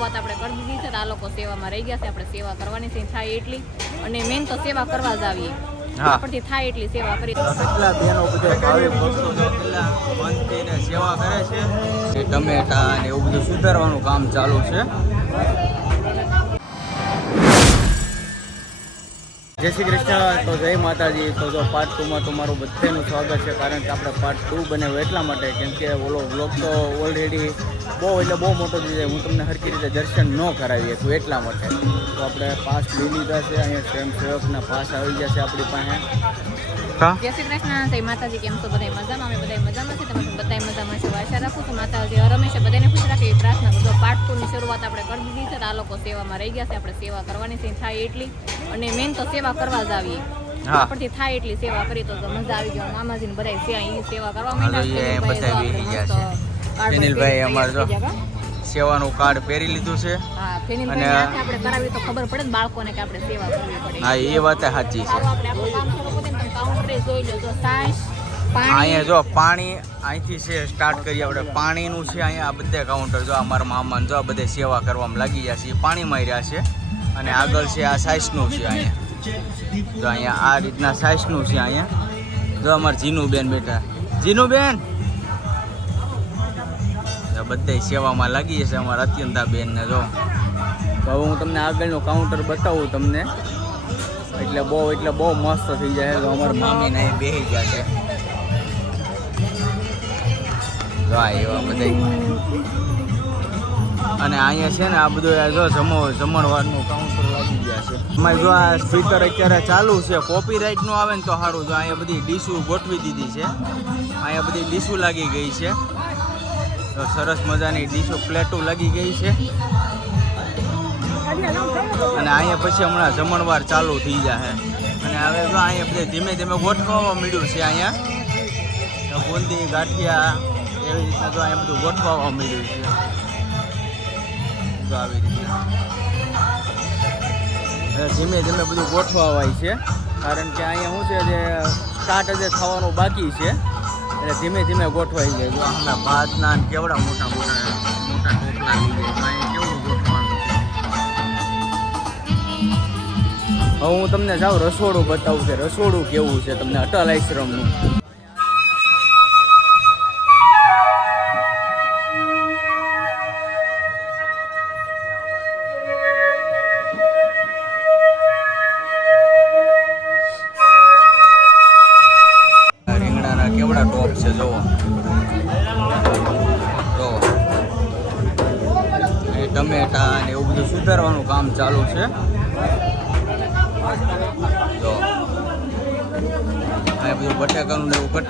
શરૂઆત આપણે કરી દીધી છે આ લોકો સેવામાં રહી ગયા છે આપણે સેવા કરવાની છે થાય એટલી. અને મેન તો સેવા કરવા જ આવીએ. આપણથી થાય એટલી સેવા કરી. કેટલા બેનો બધા ભાવિક ભક્તો કેટલા મનથી ને સેવા કરે છે? કે ટમેટા ને એવું બધું સુધારવાનું કામ ચાલુ છે. જય શ્રી કૃષ્ણ. તો જય માતાજી. તો જો પાર્ટ ટુમાં તમારું બધાનું સ્વાગત છે કારણ કે આપણે પાર્ટ ટુ બને એટલા માટે કેમ કે ઓલો વ્લોગ તો ઓલરેડી બહુ એટલે બહુ મોટો થઈ જાય. હું તમને સરખી રીતે દર્શન ન કરાવી શકું એટલા માટે. તો આપણે પાસ લઈ લીધા છે અહીંયા સ્વયંસેવકના પાસ આવી ગયા છે આપણી પાસે. જય શ્રી કૃષ્ણ. જય માતાજી કેમ છો? બધા મજામાં? અમે બધા મજામાં છે તમે બધા મજામાં છે. આશા રાખું છું માતાજી હંમેશા બધાને ખુશ રાખે એવી પ્રાર્થના ટુ ની શરૂઆત આપણે કરી દીધી છે. આ લોકો સેવામાં રહી ગયા છે. આપણે સેવા કરવાની છે. થાય એટલી. અને મેન તો સેવા કરવા જ આવીએ. હા. આપણથી થાય એટલી સેવા કરી તો મજા આવી ગયો મામાજીને બધા સેવા કરવા માંડ્યા તૈયાર અમારે જો. સેવાનું કાર્ડ પહેરી લીધું છે. અને- આપણે કરાવી તો ખબર પડે ને બાળકોને કે આપણે સેવા કરવી પડે. હા એ વાત સાચી છે. અહીંયા જો પાણી અહીંથી છે સ્ટાર્ટ કરીએ આપણે. પાણીનું છે અહીંયા આ બધે કાઉન્ટર જો અમારા મામાને જો આ બધે સેવા કરવામાં લાગી ગયા છે એ પાણીમાં રહ્યા છે. અને આગળ છે આ સાઇઝનું છે અહીંયા. જો અહીંયા આ રીતના સાઇઝનું છે અહીંયા. જો અમારે જીનુબેન બેઠા. જીનુબેન! બધે સેવામાં લાગી જશે અમારા અત્યંતા બેનને જો. હવે હું તમને આગળનું કાઉન્ટર બતાવું તમને. એટલે બહુ એટલે બહુ મસ્ત થઈ જાય તો અમારા મામીને અહીં બેસી ગયા છે. આ એવા બધા અને અહીંયા છે ને આ બધું જો જમો, જમણવારનું કાઉન્ટર લાગી ગયા છે. એમાં જો આ સ્પીકર અત્યારે ચાલુ છે કોપીરાઇટનું આવે ને તો સારું જો અહીંયા બધી ડીશું ગોઠવી દીધી છે. અહીંયા બધી ડીશું લાગી ગઈ છે. તો સરસ મજાની ડીશો પ્લેટો લાગી ગઈ છે. અને અહીંયા પછી હમણાં જમણવાર ચાલુ થઈ જશે અને હવે જો અહીંયા બધે ધીમે ધીમે ગોઠવવા મળ્યું છે અહીંયા. તો બુંદી, ગાંઠિયા, એવી રીતના જો અહીંયા બધું ગોઠવવા મળ્યું છે. તો આવી રીતે. ધીમે ધીમે બધું ગોઠવાવાય છે. કારણ કે અહીંયા શું છે, જે સ્ટાર્ટ જે થવાનું બાકી છે. એટલે ધીમે ધીમે ગોઠવાઈ જાય. જો અમે ભાતના કેવડા મોટા મોટા મોટા ટોપલા લઈ કેવું ગોઠવાનું? હવે હું તમને જાઉં રસોડું બતાવું કે રસોડું કેવું છે? તમને અટલ આશ્રમનું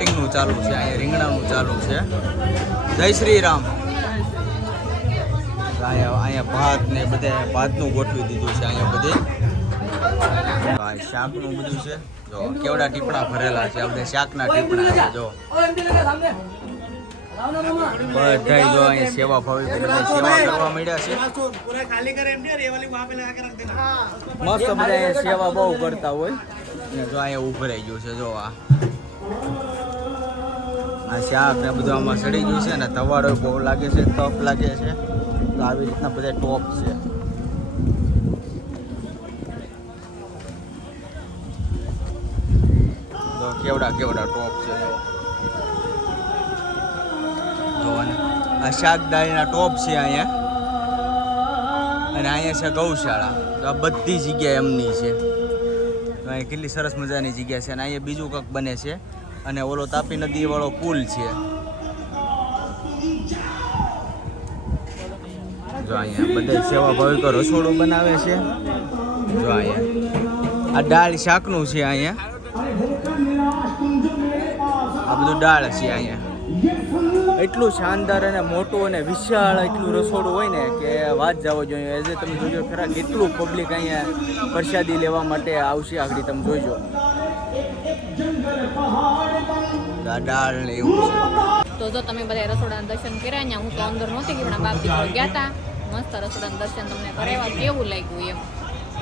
કટિંગનું ચાલુ છે, અહીંયા રીંગણાનું ચાલુ છે. જય શ્રી રામ અહીંયા અહીંયા ભાત ને બધે ભાતનું ગોઠવી દીધું છે અહીંયા બધે. શાકનું બધું છે. જો, કેવડા ટીપણા ભરેલા છે આ બધા શાકના ટીપણા છે, જો. બધાય જો અહીં સેવા ભાવી બધા સેવા કરવા મળ્યા છે. મસ્ત બધા સેવા બહુ કરતા હોય. જો અહીંયા ઉભરાઈ ગયું છે, જો આ. આ શાક ને બધું આમાં સડી ગયું છે ને તવાડો બહુ લાગે છે ટોપ લાગે છે. તો આવી રીતના બધા ટોપ છે. તો કેવડા કેવડા ટોપ છે. આ શાકદાળીના ટોપ છે અહીંયા. અને અહીંયા છે ગૌશાળા. તો આ બધી જગ્યા એમની છે. અહીંયા કેટલી સરસ મજાની જગ્યા છે અને અહીંયા બીજું કંઈક બને છે. અને ઓલો તાપી નદી વાળો પુલ છે. જો અહીંયા બધા સેવા ભાવિકો રસોડું બનાવે છે. જો અહીંયા. આ દાળ શાકનું છે અહીંયા. આ બધું દાળ છે અહીંયા. એટલું શાનદાર અને મોટું અને વિશાળ એટલું રસોડું હોય ને કે વાત જવો જોઈએ. એઝ તમે જોજો ખરા, કેટલું પબ્લિક અહીંયા પ્રસાદી લેવા માટે આવશે આગળ તમે જોજો. આ ને એવું તો જો તમે બધા રસોડાના દર્શન કર્યા ને હું તો અંદર નહોતી ગઈ પણ બાપ દીકરો ગયા હતા મસ્ત રસોડાના દર્શન તમને કરાવ્યા કેવું લાગ્યું એમ.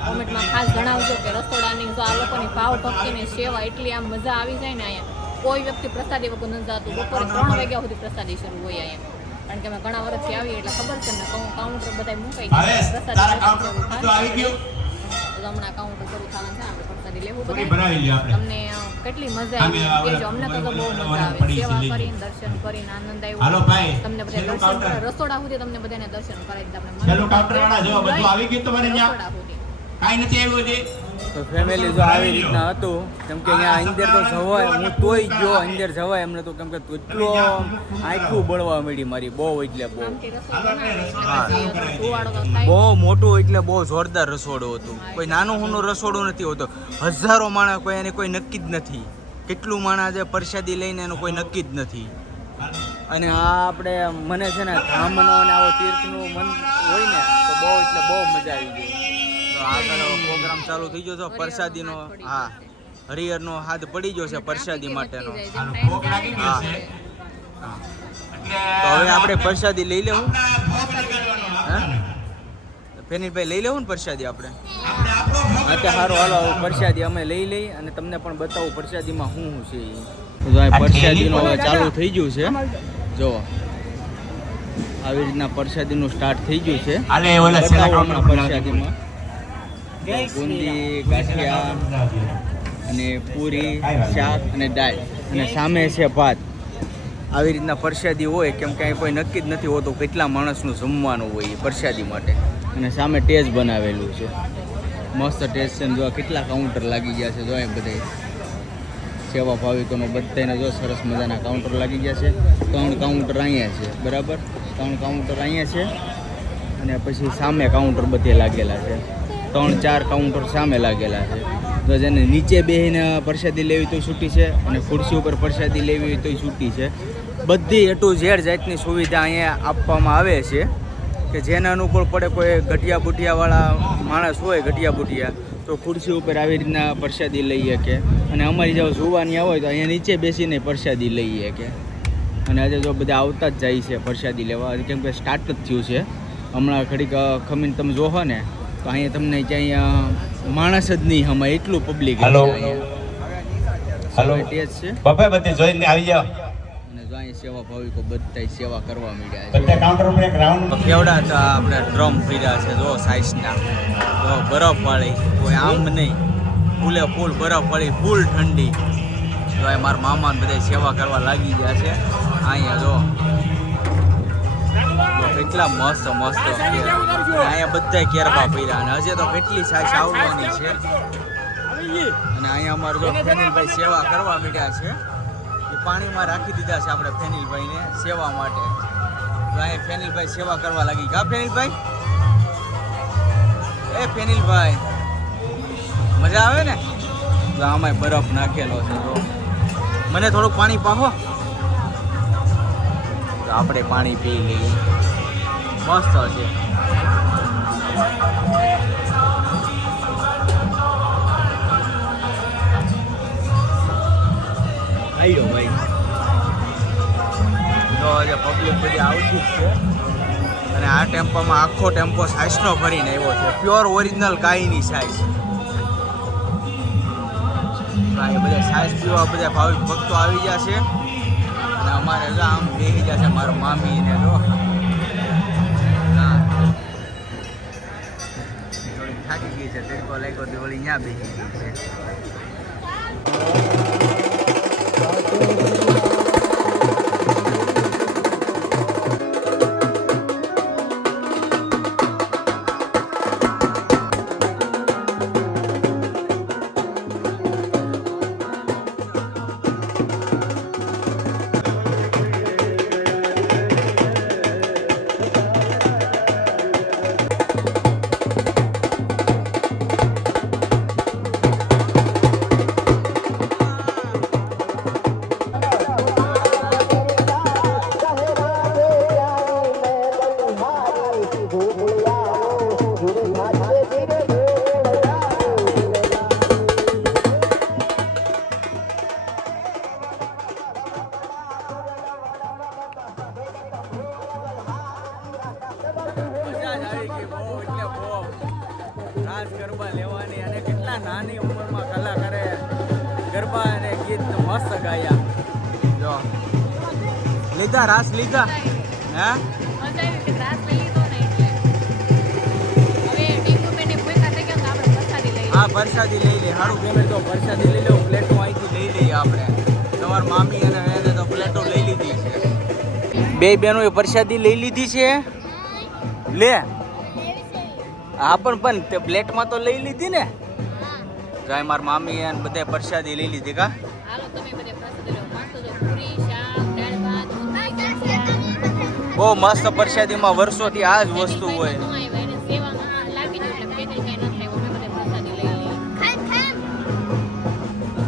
કોમેન્ટમાં ખાસ જણાવજો કે રસોડાની જો આ લોકોની ભાવ ભક્તિની સેવા એટલી આમ મજા આવી જાય ને અહીંયા. કોઈ વ્યક્તિ પ્રસાદી વગર નથી જતું. બપોરે ત્રણ વાગ્યા સુધી પ્રસાદી શરૂ હોય અહીંયા. કારણ કે અમે ઘણા વર્ષથી આવીએ એટલે ખબર છે ને કાઉન્ટર બધા મુકાઈ ગયા પ્રસાદી કાઉન્ટર શરૂ તો આવી ગયું. તો હમણાં કાઉન્ટર શરૂ થવાનું છે આપણે પ્રસાદી લેવું બધું તમને કેટલી મજા આવી. હવે કે અમને તો બહુ મજા આવે. સેવા કરીને દર્શન કરીને આનંદ હાલો ભાઈ, તમને બધા દર્શન રસોડા સુધી તમને બધાને દર્શન કરાવી દીધા. આપણે છેલ્લું કાઉન્ટર વાળા જો બધું આવી ગયું તમારે ત્યાં. કાઈ નથી આવ્યું હજી. તો ફેમિલી જો આવી રીતના હતું, કેમ કે અહીંયા અંદર તો જવાય, હું તોય ગયો, અંદર જવાય, એમને તો કેમ કે એટલો આખું બળવા મળી મારી, બહુ એટલે બહુ. બહુ મોટું એટલે બહુ જોરદાર રસોડું હતું. કોઈ નાનું હુનું રસોડું નથી હોતું. હજારો માણસ કોઈ એને કોઈ નક્કી જ નથી. કેટલું માણસ આજે પ્રસાદી લઈને એનું કોઈ નક્કી જ નથી. અને આ આપણે મને છે ને ધામનો અને આવો તીર્થનું મન હોય ને, તો બહુ એટલે બહુ મજા આવી ગઈ. આગળ પ્રોગ્રામ ચાલુ થઈ ગયો છે પ્રસાદીનો. હા. હરિહરનો હાથ પડી ગયો છે પ્રસાદી માટેનો. હા. હા. તો હવે આપણે પ્રસાદી લઈ લેવું. ફેનિલભાઈ લઈ લેવું ને પ્રસાદી આપણે? અત્યારે હા તો સારું હાલો પ્રસાદી અમે લઈ લઈ અને તમને પણ બતાવું પ્રસાદીમાં શું શું છે. પ્રસાદીનું હવે ચાલુ થઈ ગયું છે. જો આવી રીતના પ્રસાદીનું સ્ટાર્ટ થઈ ગયું છે. પ્રસાદીમાં. બુંદી, ગાંઠિયા અને પૂરી, શાક અને દાળ. અને સામે છે ભાત. આવી રીતના પ્રસાદી હોય કેમ કે કોઈ નક્કી જ નથી હોતું કેટલા માણસનું જમવાનું હોય પ્રસાદી માટે. અને સામે ટેજ બનાવેલું છે. મસ્ત ટેજ છે જો કેટલા કાઉન્ટર લાગી ગયા છે જો એ બધે. સેવા ભાવિકોનો બધાને જો સરસ મજાના કાઉન્ટર લાગી ગયા છે. ત્રણ કાઉન્ટર અહીંયા છે, બરાબર? ત્રણ કાઉન્ટર અહીંયા છે. અને પછી સામે કાઉન્ટર બધે લાગેલા છે. ત્રણ, ચાર કાઉન્ટર સામે લાગેલા છે. તો જેને નીચે બેસીને પ્રસાદી લેવી તો છૂટી છે અને ખુરશી ઉપર પ્રસાદી લેવી હોય તો છૂટી છે. બધી એ ટુ ઝેડ જાતની સુવિધા અહીંયા આપવામાં આવે છે કે જેને અનુકૂળ પડે કોઈ ગઢિયા બુઢિયાવાળા માણસ હોય ગઢિયા બુઢિયા તો ખુરશી ઉપર આવી રીતના પ્રસાદી લઈ શકે. અને અમારી જો જોવાની હોય તો અહીંયા નીચે બેસીને પ્રસાદી લઈ શકે. અને આજે જો બધા આવતા જ જાય છે પ્રસાદી લેવા. કેમ કે સ્ટાર્ટ જ થયું છે. હમણાં ઘડીક ખમીને તમે જોહો ને તો અહીંયા તમને ક્યાંય માણસ જ નહીં હમણાં એટલું પબ્લિક હેલો હેલો છે? બફે બધી જોઈને આવી જાવ અને જો અહીંયા સેવા ભાવિકો બધા સેવા કરવા માંડ્યા છે. બધા કાઉન્ટર ઉપર એક રાઉન્ડ કેવડા તો આપણે ડ્રમ ફર્યા છે જો સાઈઝના જો બરફ વાળી કોઈ આમ નહીં. ફૂલે ફૂલ બરફ વાળી ફૂલ ઠંડી. જો મારા મામા બધા સેવા કરવા લાગી ગયા છે. અહીંયા જો. કેટલા મસ્ત મસ્ત. અહીંયા બધા કેરબા પર્યા અને હજે તો કેટલી સાઈઝ આવવાની છે. અને અહીંયા અમારે જો ફેનિલભાઈ સેવા કરવા માંડ્યા છે. એ પાણીમાં રાખી દીધા છે આપણે ફેનિલભાઈને સેવા માટે. તો અહીંયા ફેનિલભાઈ સેવા કરવા લાગી કા ફેનિલભાઈ? એ ફેનિલભાઈ, મજા આવે ને? તો આમાંય બરફ નાખેલો છે મને થોડુંક પાણી પાહો. આપણે પાણી પી લઈએ. મસ્ત છે. આઈડો ભાઈ. તો જે પબ્લિક બધી આવતી જ છે. અને આ ટેમ્પોમાં આખો ટેમ્પો સાઈઝનો ભરીને આવ્યો છે. પ્યોર ઓરિજિનલ ગાયની સાઈઝ એ બધા સાઈઝ પીવા બધા ભાવિક ભક્તો આવી ગયા છે. અને અમારે જો આમ બેસી ગયા છે મારો મામી ને જો. છે તડકો લાગ્યો તો વળી અહીંયા બેસી ગઈ છે. ગરબા લેવાની અને કેટલા નાની ઉંમરમાં કલાકારે ગરબા અને ગીત મસ્ત ગાયા. જો. લીધા રાસ લીધા? હે? હા મજા આવી હતી રાત લઈ લીધો ને એટલે. હવે ટીંગુ બેને ભૂખા થઈ ગયા તો આપણે પ્રસાદી લઈ હા પ્રસાદી લઈ લે સારું ગમે તો વરસાદી લઈ લો પ્લેટો અહીંથી લઈ લઈએ આપણે. તમારા મામી અને એને તો પ્લેટો લઈ લીધી છે. બે બહેનોએ પ્રસાદી લઈ લીધી છે? લે. હા પણ પણ તે પ્લેટમાં તો લઈ લીધી ને. જાય માર મામી અને બધે પ્રસાદી લઈ લીધી કા. બહુ મસ્ત પ્રસાદીમાં વર્ષોથી આ જ વસ્તુ હોય. ન આવ્યા એને સેવામાં લાગી ગયું એટલે પેદલ કઈ ન થાય અમે બધે પ્રસાદી લઈ લઈએ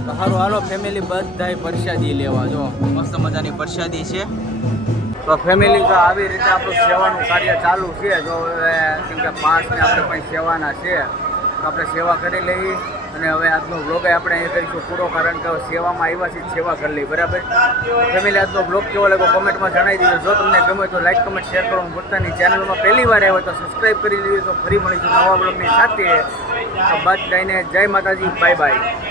તો સારું હાલો ફેમિલી બધાય પ્રસાદી લેવા. જો મસ્ત મજાની પ્રસાદી છે. તો ફેમિલી તો આવી રીતે આપણું સેવાનું કાર્ય ચાલુ છે, જો હવે કેમ કે પાંચને આપણે પણ સેવાના છે, તો આપણે સેવા કરી લઈએ અને હવે આજનો બ્લોગ આપણે એ કરીશું પૂરો, કારણ કે સેવામાં આવ્યા છીએ, સેવા કરી લઈ બરાબર? ફેમિલી આજનો બ્લોગ કેવો લાગ્યો કોમેન્ટમાં જણાવી દીધો જો તમને ગમે તો લાઈક કમેન્ટ શેર કરવાનું ભૂલતા નહીં ચેનલમાં પહેલી વાર આવ્યો તો સબસ્ક્રાઈબ કરી લીધું તો ફરી મળીશું નવા બ્લોગની સાથે. તો બાદ જઈને જય માતાજી બાય બાય